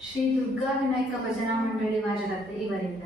ಶ್ರೀ ದುರ್ಗಾ ವಿನಾಯಕ ಭಜನಾ ಮಂಡಳಿ ವಾಜರಾತೆ ಇವರಿಂದ